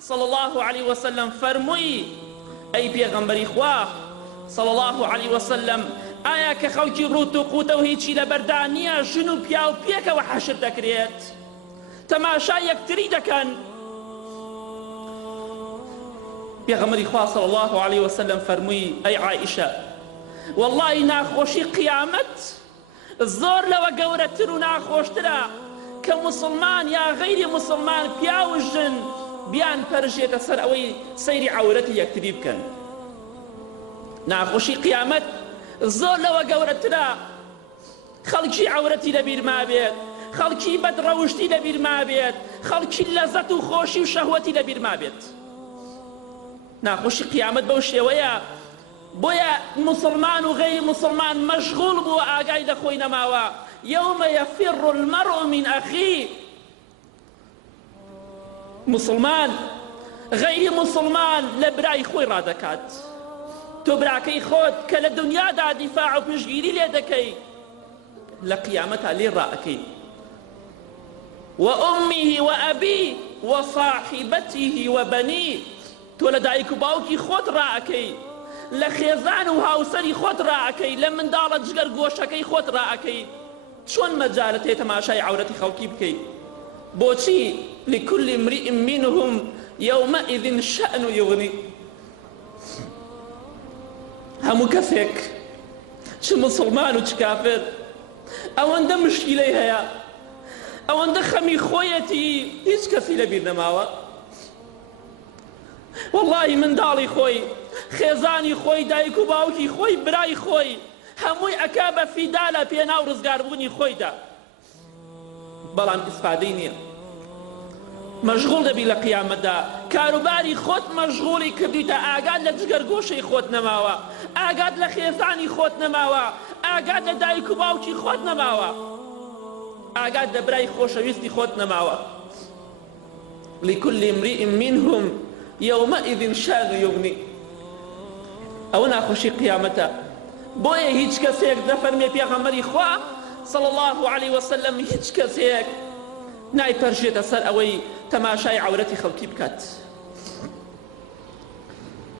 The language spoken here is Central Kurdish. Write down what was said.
صلى الله عليه وسلم فرمووی ئەی پێغەمبەری خوا صلى الله عليه وسلم ئایا کە خەڵکی ڕوت و قوتە و هیچی لەبەردا نییە ژن و پیا و پێکەوە حەشر دەکرێت تەماشای یەکتری دەکەن پێغەمبەری خوا صلى الله عليه وسلم فرمووی ئەی عائشە والله ناخۆشی قیامەت زۆر لەوە گەورەتر و ناخۆشترە کە مسلمان یا غەیری مسلمان پیا و ژن بیان پەرژێتە سەر ئەوەی سەیری عەورەتی یەکتری بکەن ناخۆشی قیامەت زۆر لەوە گەورەترە خەڵکی عەورەتی لەبیر مابێت خەڵکی بەدڕەوشتی لەبیر مابێت خەڵکی لەزەت و خۆشی و شەهوەتی لەبیر مابێت ناخۆشی قیامەت بەو شێوەیە بۆیە مسلمان و غەیری مسلمان مەشغوڵ بووە ئاگای لە خۆی نەماوە يوم يفر المرء من أخيه مسلمان غير مسلمان لبراي خوي رادكات تبراكي خود كلا دنيا دا دفاع وبشجيري ليدكي لقيامتها لي رأكي وأمه وأبيه وصاحبته وبنيه تولدايك باوكي خود رأكي لخيزان وهاوسري خود رأكي لمن دارت جگر گوشكي خود رأكي شون مجالت تماشای عورتی خەڵکی بکەی بۆچی لكل امرئ منهم يومئذ شأن يغني هەموو کەسێک چ مسلمان و چ کافر ئەوەندە مشکیلەی هەیە ئەوەندە خەمی خۆیەتی هیچ کەسی لەبیر نەماوە والله منداڵی خۆی خێزانی خۆی دایک و باوکی خۆی برای خۆی هەمووی ئەکا بە فیدا لە پێناو ڕزگاربوونی خۆیدا بەڵام ئیسفادەی نییە مەشغوڵ دەبی لە قیامەتدا کاروباری خۆت مەشغوڵی کردویتە ئاگات لە جگەرگۆشەی خۆت نەماوە ئاگات لە خێزانی خۆت نەماوە ئاگات لە دایک و باوکی خۆت نەماوە ئاگات لە برای خۆشەویستی خۆت نەماوە لكل امرئ منهم يومئذ شأن يغني ئەوە ناخۆشی قیامەتە بۆیە هیچ کەسێک دەفەرمێ پێغەمبەری خوا صلى الله عليه وسلم هیچ کەسێک نایپەرژێتە سەر ئەوەی تەماشای عەورەتی خەڵکی بکات